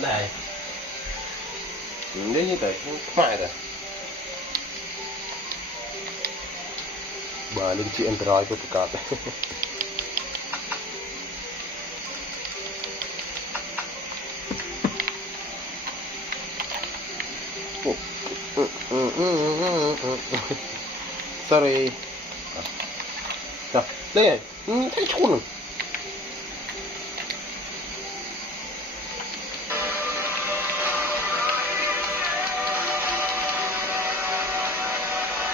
đây nếu như thế phải rồi bà lên chuyện rồi của tôi cả sorry rồi đây này thấy chun rồi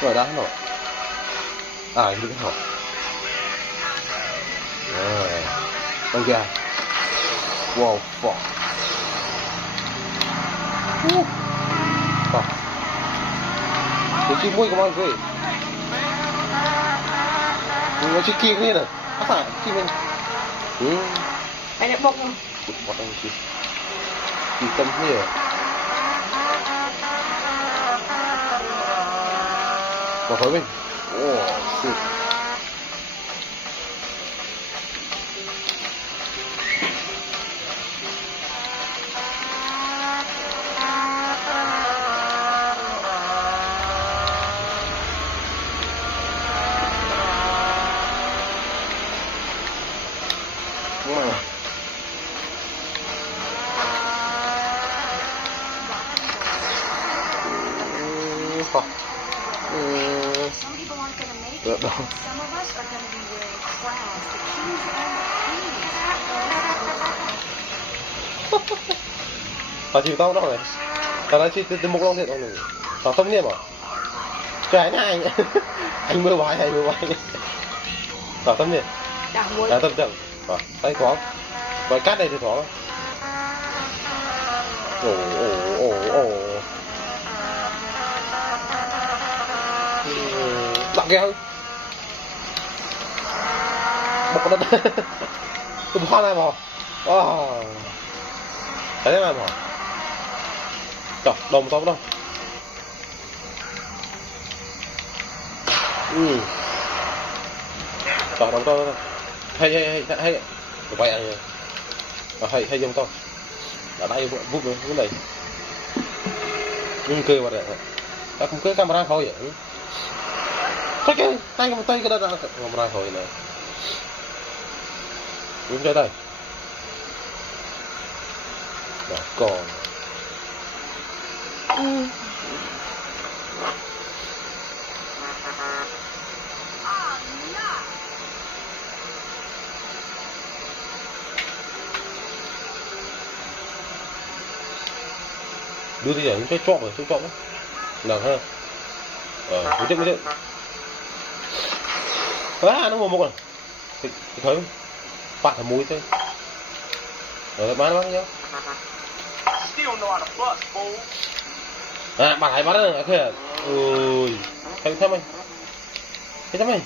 rồi đã rồi à như thế nào ok wow fuck cái chim mũi của mọi người nó chỉ kia như này phải chim mình anh đã bốc không bốc anh chỉ tâm nhiều vào khối mình shit được đâu chịu tao đó này tao nói chỉ từ một lông thiệt rồi tao tâm niệm à cái này anh mưa bài tao tâm niệm tao tâm trận tay thoáng vậy cát này thì thoáng đặng ghê bọc đất tôi bỏ này mà thấy thế này mà trời đồng tóc đâu trời đồng tóc hay vậy hay dùng tóc ở đây vút luôn cái này nhưng cười vào đây ta cũng cứ camera thôi vậy thôi chứ tay cái tay cái đó là camera thôi này đúng chơi đây đó còn đưa thì những cái trộm đó nào ha cái trước nó mua một rồi thì thấy bạn thằng muối thôi rồi bán nhá bạn hãy bắt được kìa ui thấy anh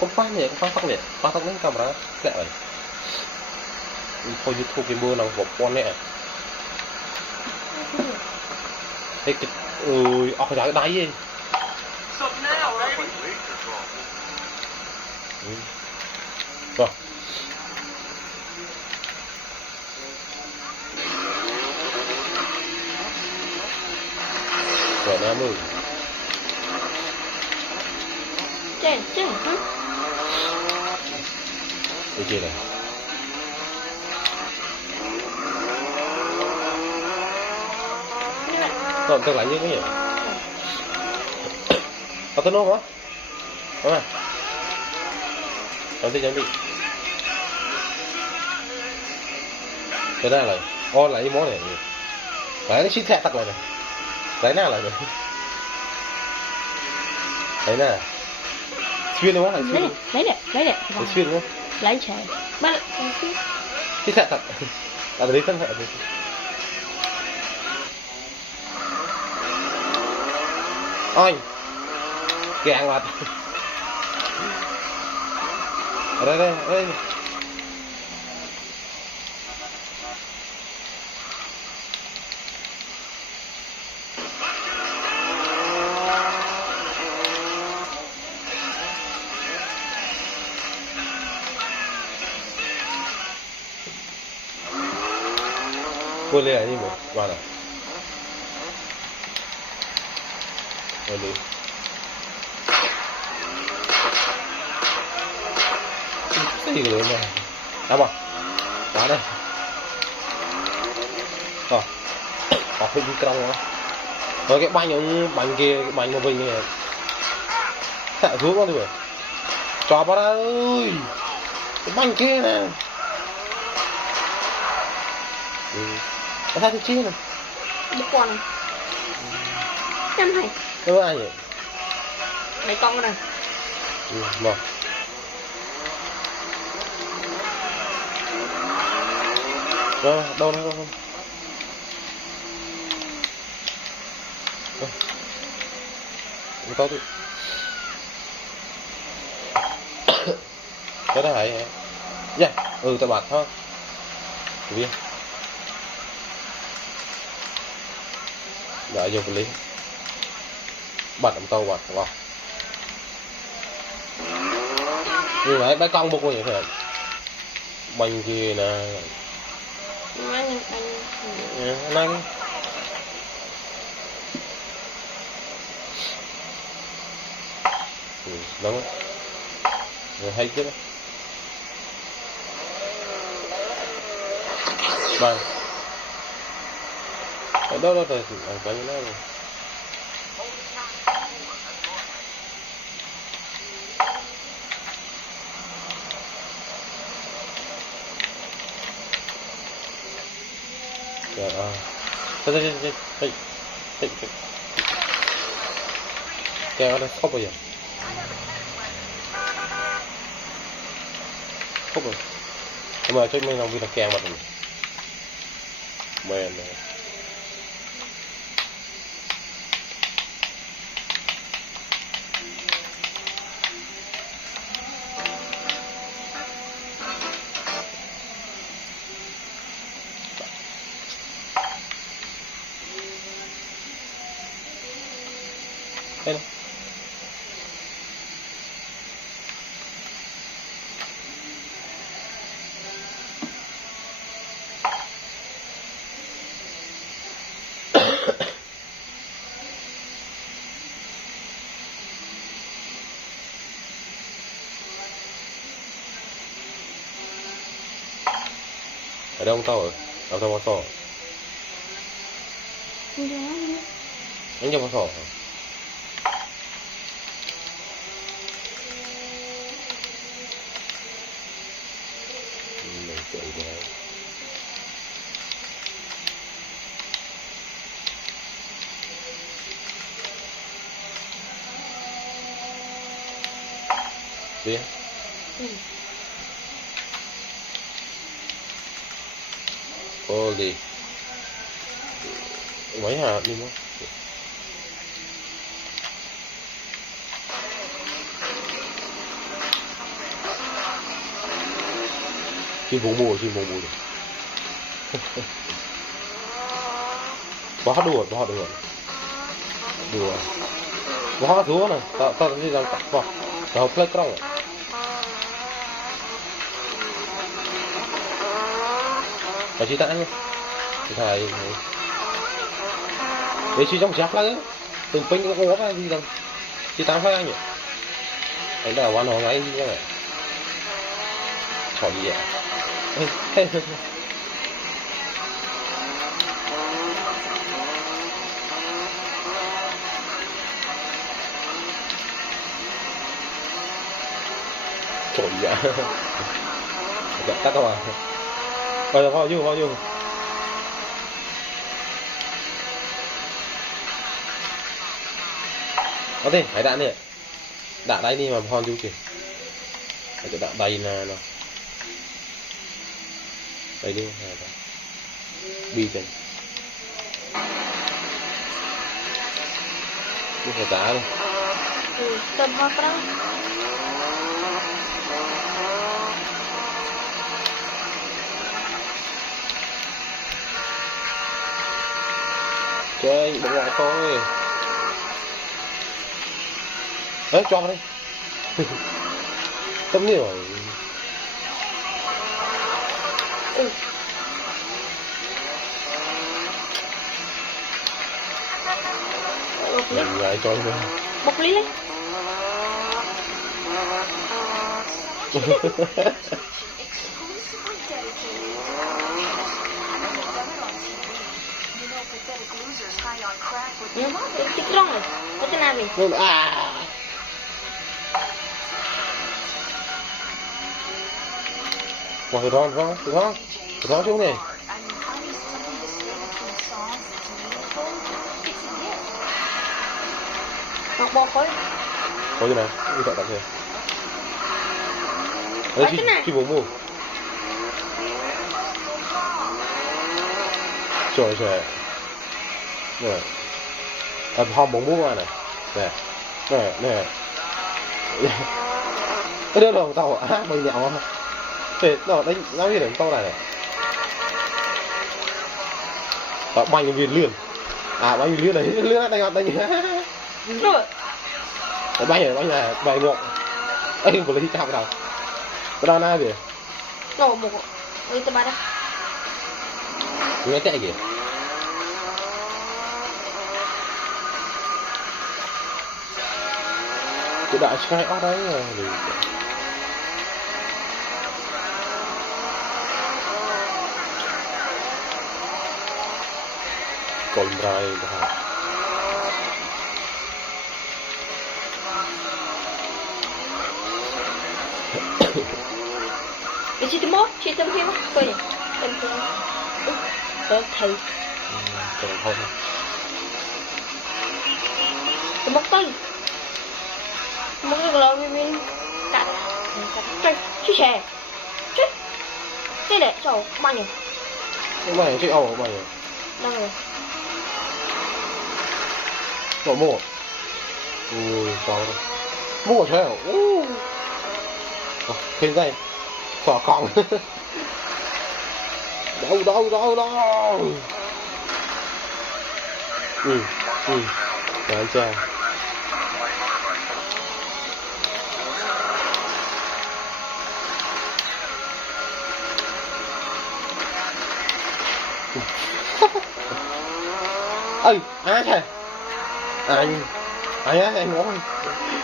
không phát nhỉ không phát đến camera lẹ vậy thôi YouTube cái mưa nào một con nè thế cái ui ọc giá cái đáy gì rồi rồi nam ơi trên cái gì này tôi lại như cái gì tôi nôn hả đúng không chẳng đi cái này là lại cái món này lấy cái shit thẹt tắt lại này lấy nào lại này lấy nè xuyên đúng không lấy đẹp xuyên đúng không lấy chạy bắt shit thẹt thật là lấy thân thẹt ôi gàng mặt ở đây Cô lê như vậy vào nào rồi đi cái gì rồi này đá vào đá đây rồi học hình trong đó rồi cái bánh kia cái bánh mà mình này thả xuống con rồi cho vào đây ơi cái bánh kia nè cái chi này một con trăm này cái ai vậy mấy con này mà đâu không có đi cái đó hay dạ tao bạc thôi biết đã vô lý bật ông tàu bật vào như vậy bé con bục như thế bánh kia nè anh đúng rồi hay chứ đó vâng đó rồi cái như thế này đây kèo nó khóc bây giờ khóc rồi nhưng mà chắc mình không biết là kèo mặt mềm này đây này ở đâu ông tao rồi ông tao vào sổ anh cho vào sổ đi cô đi mấy hạt đi mất chim bồ bồ bó đùa bó xuống này tao đi làm bó tao play trong và chị tặng nhé thầy để chị trong giáp lại từng pin nó có cái gì đâu chị tặng phải anh nhỉ anh đã hoàn hồn ngay như này chọn gì vậy chọn gì vậy tắt đâu à bây giờ bao nhiêu có thể hãy đạn đi đạn đây đi mà hòn du kìa hãy đạn đây nè nó đây đi đi trên đi phải tá đi tên hoa đó chơi đừng ngại thôi đấy cho vào đây tâm nhiều rồi bọc lý Người cho mình. bọc lý lấy cái rong này có cái nào vậy Luôn à. Wow, từ đó xuống này. hoặc bò khối Có gì nào? Đi gọi tặng kìa. Đấy, chị bố mua. Trời trời. Nè. À, hòm bóng mua này. Nè. Nè, nè. Cái đứa đầu tàu à, bằng nhạo không? Thế, nó đánh, nó biết đánh tàu này này. Đó, bánh cái viên lươn. À, bánh viên lươn đấy, lươn đánh ngọt đánh. rồi Bánh này, bánh ngọt. Ê, có lấy chạm vào đâu? Cái đó nào kìa? rồi một người ta ba đó Nghe tệ kìa. Cái đại sky ở đấy thì còn rai đó. để chị tìm thêm coi nhỉ tìm thêm được thầy Còn không. tìm bóc tay một cái lò mình cắt chơi chứ chè chứ cái để cho bao nhiêu Không phải chiếc ổ mày. đâu rồi Bỏ mua. Ui, sao đây? Mua chơi hả? Thêm dây. Xỏ còng. Đâu. Để anh cha. Ơi, ai thế? Anh á, anh ngó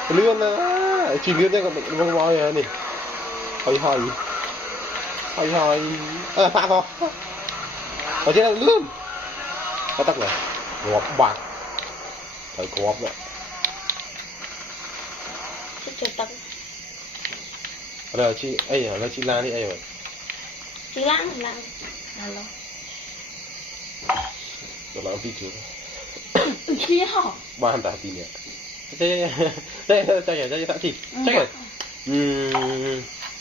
lươn á, chỉ lươn đây còn bông voi này. Hỏi. À, phạt không? Ở trên là lươn. Có tắc này. Ngọt bạc. Phải ngọt nữa. chứ chơi tắc Là chị, là chị Lan đi, rồi. chị lãng alo Rồi là tí trước. kia hả Ban tả tí nhỉ. Đây, chắc chị. Chắc rồi.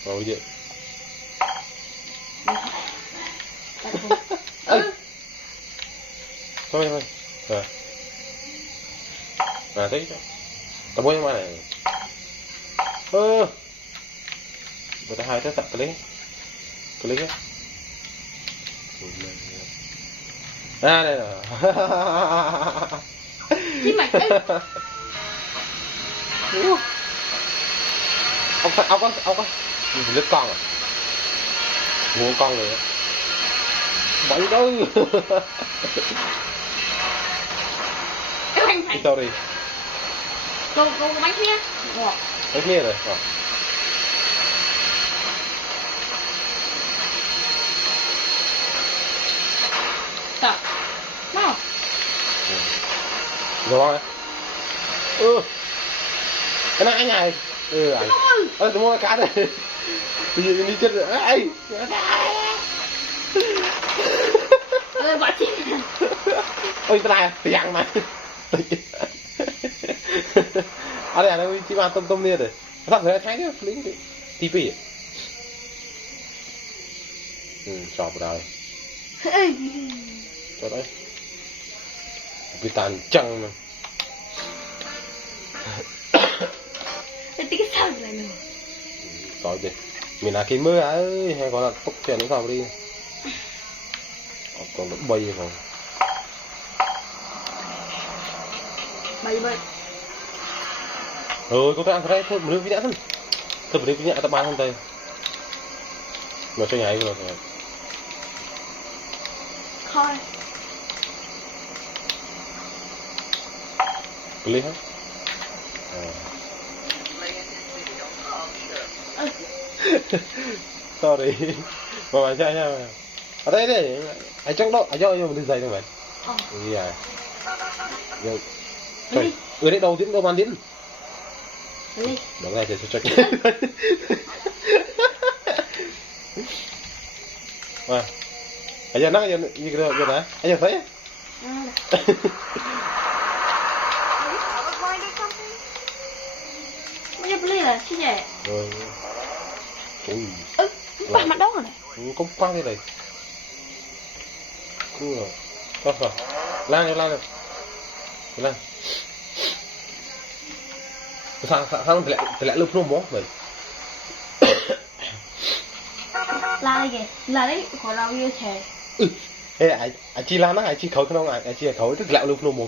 Rồi vậy. Thôi. À thấy chứ. Tao bôi mà này. Người ta hai tới tặng cái lấy á. À đây là. chứ mày Ông có lướt con à? Mua con rồi. Bậy đâu. cái bánh phải Sorry. cô bánh kia ngọt Bánh kia rồi. Dạ. Nào. Rồi. Cái này anh này. Anh. Tôi mua cá này. Bây giờ đi chết rồi. Ê. Bỏ chị. Ôi cái này, cái dạng mà. Ở đây là chị bà tôm nê rồi. Sao phải thấy đấy, lính tivi. Chọc rồi. Cho đấy. Cái tàn trăng mà. Cái sao này nữa. Rồi đi. Mình là cái mưa ấy, hay còn là tốc chèn nó sao đi. Còn nó bay rồi. Bay. Có ăn cái thôi, một nước nhã thân. Thôi một nước nhã ta bán không tay. Mà cho nhảy rồi. Thôi. Clip hả? Sorry. Mà chơi nha. Ở đây đây, ở trong đó, ở chỗ mình đi dày thôi mày. Dạ. Rồi. Trời, đấy đầu tiên đâu bàn tiến. Đi. Đúng rồi, sẽ check. Mà. Ở giờ nó giờ gì cái giờ này? Ở giờ thấy. Bây giờ beli là chứ nhỉ? Rồi. Ui. Ba mặt đó rồi này. Không qua thế này. Cứ rồi. Thôi. Lan đi. Lan. Sao lại lúc nó mó vậy? La đi kìa. La đấy, khỏi lao yêu chè. Ê, chị Lan á, chị khẩu không chị khẩu tức lại lúc nó mó.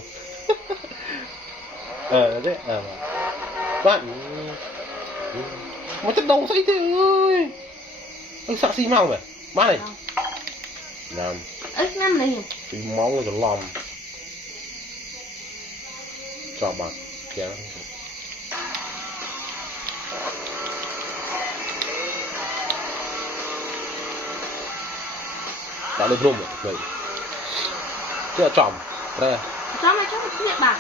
Đấy, bạn mà chất đông xây thế ơi. Anh sợ xi măng vậy? Má này. Làm. Ít năm này. Xi măng nó cho lòng. Cho bạn kéo. Đã lên rung rồi. Chứ là trỏm. Đây. Cho mày cho một cái bạc.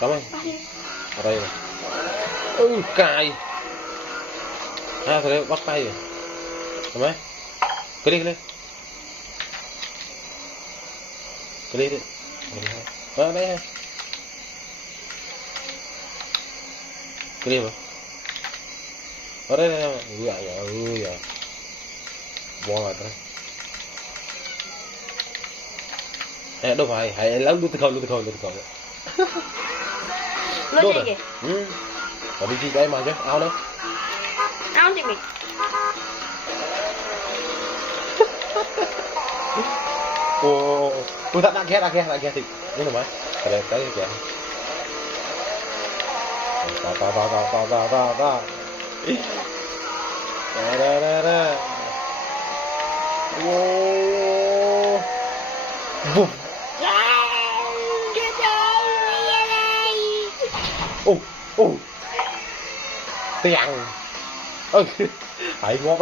Chóng ơi. Ở đây này. Cài. Thôi đây bắt tay rồi. Thấy mấy? Cứ đi. Cứ đi. Đây. Cứ đi mà. Ở đây. Ui à. Bỏ lại đây. Đâu phải, hãy lắm lưu từ khẩu. Lốt gì kìa? Ở bên chị đây mà chứ, áo đâu? Áo chị mình. Ôi đã ghé thì nhưng mà mấy cái đây tới kìa. Ra. Wow. Bụp. Tiền. Hãy ngon.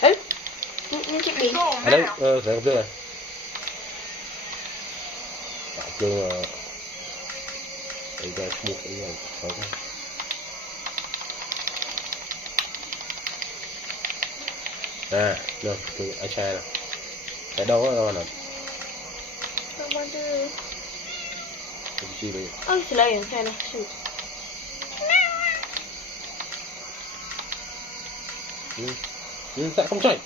Ấy. Nhưng chị bị. Ở đây, sẽ không biết này. Chưa đây ra một cái này phải không? Rồi, từ ai sai nào? Ở đâu á nè? Không chi đây. Ôi, xin lỗi, sai này. Tại không chạy.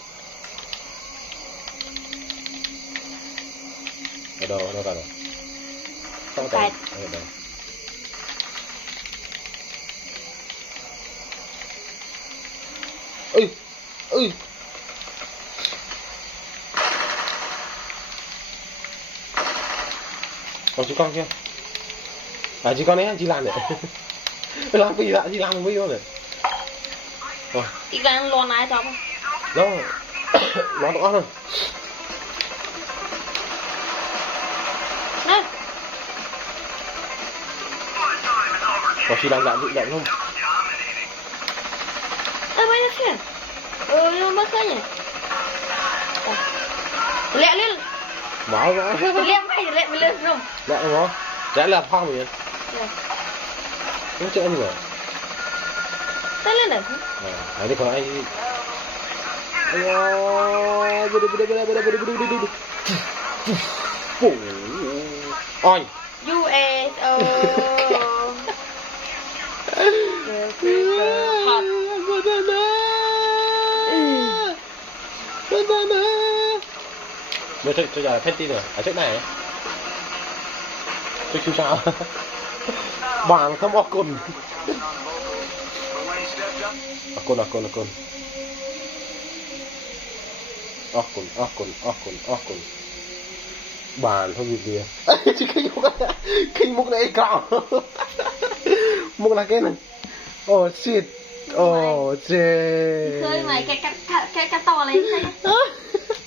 Ở đâu rồi? Không tại. Ở đâu? Ui. Còn chị con chưa? Chị con ấy chị làm này. Làm gì vậy? Chị làm mấy con này? Chị đang lo nái cho không? Đó. Nó đó thôi. Nè. Còn chị làm định động không? Bây giờ kìa. Nhưng mất cái nhỉ? Lẹ lên. Mở ra. Lẹ lên không? Lẹ không? Lẹ là phong rồi. Không chơi gì rồi. Tay lên này. Hãy đi khỏi anh. Ôi. USO. Mới cho giờ phép tin rồi. Ở chỗ này. Cho chú sao? Bảng không ốc cồn. Ốc cồn. Bàn không gì kìa. Chị kinh mục này cọ. Mục là cái này. Oh shit. Ồ chê. Khơi mày cái to lấy cái